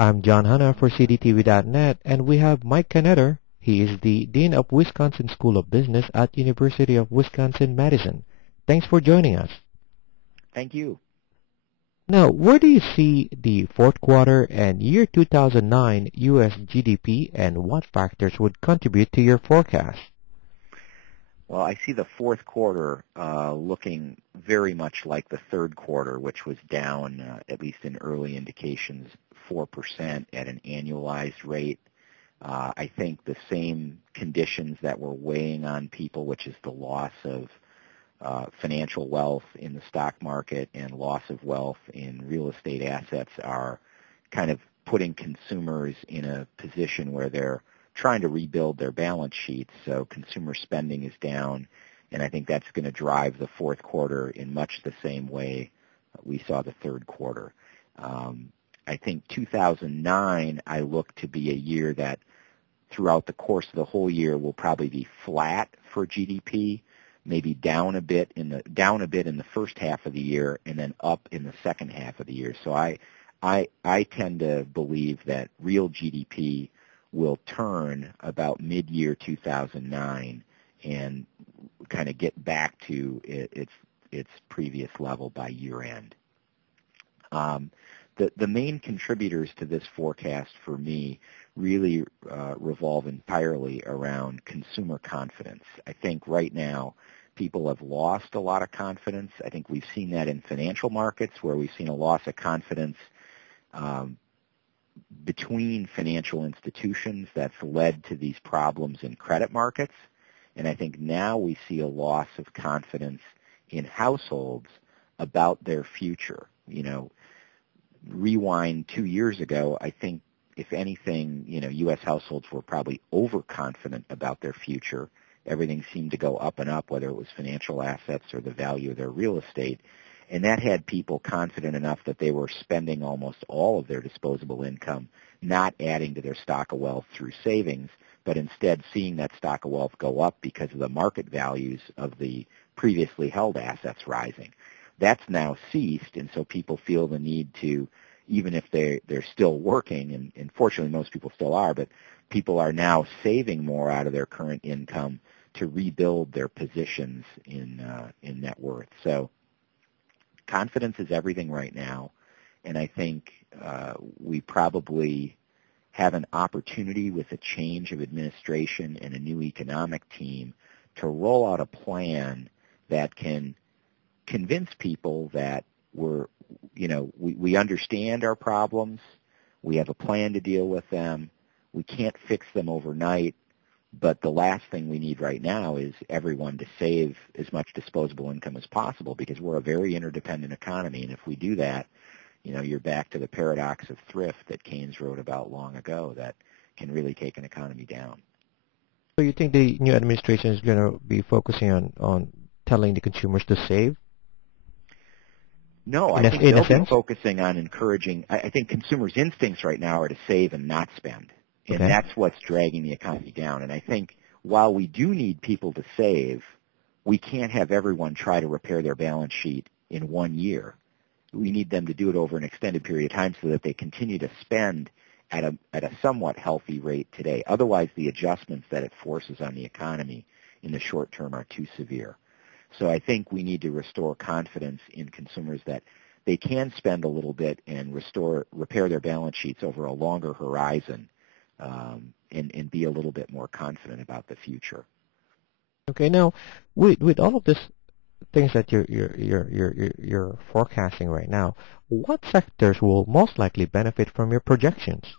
I'm John Hanna for CDTV.net, and we have Mike Knetter. He is the Dean of Wisconsin School of Business at University of Wisconsin-Madison. Thanks for joining us. Thank you. Now, where do you see the fourth quarter and year 2009 US GDP, and what factors would contribute to your forecast? Well, I see the fourth quarter looking very much like the third quarter, which was down, at least in early indications, 4% at an annualized rate. I think the same conditions that were weighing on people, which is the loss of financial wealth in the stock market and loss of wealth in real estate assets, are kind of putting consumers in a position where they're trying to rebuild their balance sheets. So consumer spending is down, and I think that's going to drive the fourth quarter in much the same way we saw the third quarter. I think 2009 I look to be a year that throughout the course of the whole year will probably be flat for GDP, maybe down a bit in the first half of the year and then up in the second half of the year. So I tend to believe that real GDP will turn about mid-year 2009 and kind of get back to its previous level by year end. The main contributors to this forecast for me really revolve entirely around consumer confidence. I think right now people have lost a lot of confidence. I think we've seen that in financial markets, where we've seen a loss of confidence between financial institutions that's led to these problems in credit markets. And I think now we see a loss of confidence in households about their future. You know, rewind 2 years ago, I think, if anything, U.S. households were probably overconfident about their future. Everything seemed to go up and up, whether it was financial assets or the value of their real estate. And that had people confident enough that they were spending almost all of their disposable income, not adding to their stock of wealth through savings, but instead seeing that stock of wealth go up because of the market values of the previously held assets rising. That's now ceased, and so people feel the need to, even if they're still working, and fortunately most people still are, but people are now saving more out of their current income to rebuild their positions in net worth. So confidence is everything right now, and I think we probably have an opportunity with a change of administration and a new economic team to roll out a plan that can convince people that we understand our problems, we have a plan to deal with them, we can't fix them overnight, but the last thing we need right now is everyone to save as much disposable income as possible, because we're a very interdependent economy, and if we do that, you're back to the paradox of thrift that Keynes wrote about long ago that can really take an economy down. So you think the new administration is going to be focusing on telling the consumers to save? No, I think they'll be focusing on encouraging. I think consumers' instincts right now are to save and not spend, and that's what's dragging the economy down. And I think while we do need people to save, we can't have everyone try to repair their balance sheet in 1 year. We need them to do it over an extended period of time so that they continue to spend at a somewhat healthy rate today. Otherwise, the adjustments that it forces on the economy in the short term are too severe. So I think we need to restore confidence in consumers that they can spend a little bit and repair their balance sheets over a longer horizon, and be a little bit more confident about the future. Okay, now with all of this things that you're forecasting right now, what sectors will most likely benefit from your projections?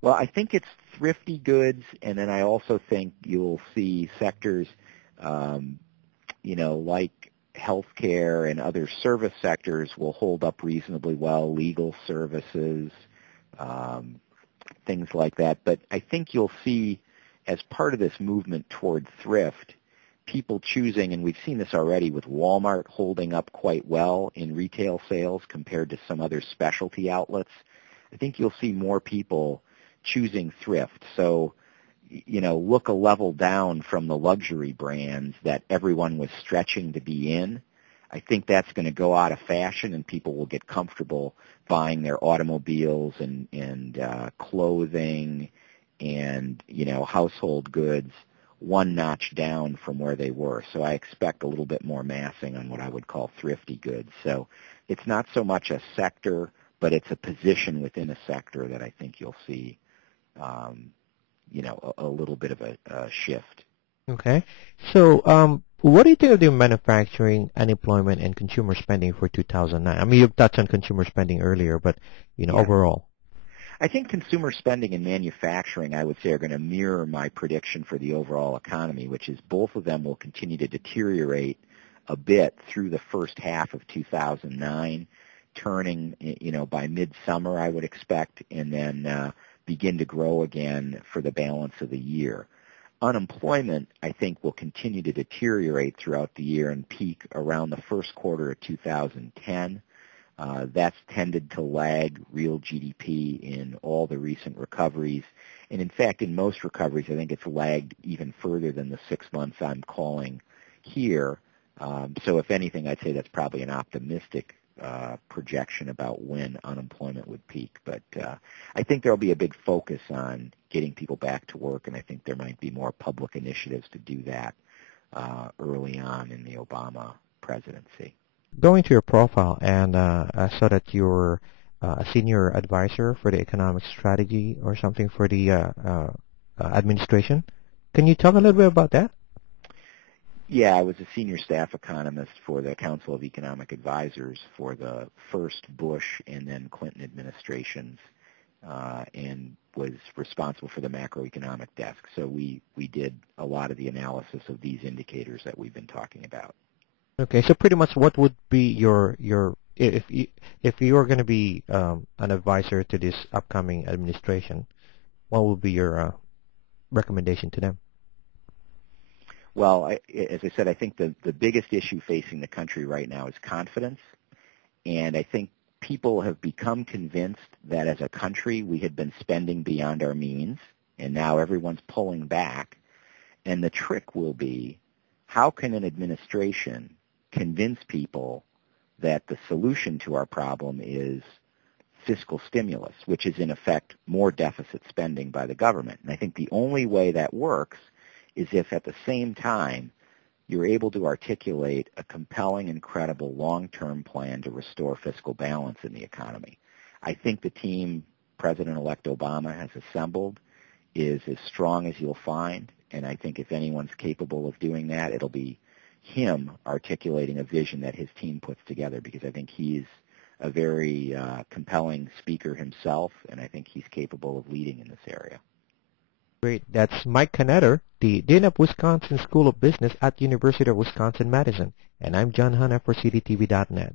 Well, I think it's thrifty goods, and then I also think you'll see sectors like healthcare and other service sectors will hold up reasonably well, legal services, things like that. But I think you'll see, as part of this movement toward thrift, people choosing, and we've seen this already with Walmart holding up quite well in retail sales compared to some other specialty outlets. I think you'll see more people choosing thrift. So, look a level down from the luxury brands that everyone was stretching to be in. I think that's going to go out of fashion, and people will get comfortable buying their automobiles and clothing and, household goods one notch down from where they were. So I expect a little bit more massing on what I would call thrifty goods. So it's not so much a sector, but it's a position within a sector that I think you'll see, a little bit of a shift. Okay. So what do you think of the manufacturing, unemployment, and consumer spending for 2009? I mean, you've touched on consumer spending earlier, but, Yeah. overall. I think consumer spending and manufacturing, I would say, are going to mirror my prediction for the overall economy, which is both of them will continue to deteriorate a bit through the first half of 2009, turning, by midsummer, I would expect, and then begin to grow again for the balance of the year. Unemployment, I think, will continue to deteriorate throughout the year and peak around the first quarter of 2010. That's tended to lag real GDP in all the recent recoveries. And in fact, in most recoveries, I think it's lagged even further than the 6 months I'm calling here. So if anything, I'd say that's probably an optimistic projection about when unemployment would peak. But I think there'll be a big focus on getting people back to work, and I think there might be more public initiatives to do that early on in the Obama presidency. Going to your profile, and I saw that you're a senior advisor for the economic strategy or something for the administration. Can you talk a little bit about that? Yeah, I was a senior staff economist for the Council of Economic Advisors for the first Bush and then Clinton administrations, and was responsible for the macroeconomic desk. So we did a lot of the analysis of these indicators that we've been talking about. Okay, so pretty much what would be your if you're going to be an advisor to this upcoming administration, what would be your recommendation to them? Well, as I said, I think the biggest issue facing the country right now is confidence, and I think people have become convinced that as a country we had been spending beyond our means, and now everyone's pulling back, and the trick will be, how can an administration convince people that the solution to our problem is fiscal stimulus, which is in effect more deficit spending by the government? And I think the only way that works is if at the same time you're able to articulate a compelling and credible long-term plan to restore fiscal balance in the economy. I think the team President-elect Obama has assembled is as strong as you'll find, and I think if anyone's capable of doing that, it'll be him articulating a vision that his team puts together, because I think he's a very compelling speaker himself, and I think he's capable of leading in this area. Great. That's Mike Knetter, the Dean of Wisconsin School of Business at University of Wisconsin-Madison. And I'm John Hanna for CDTV.net.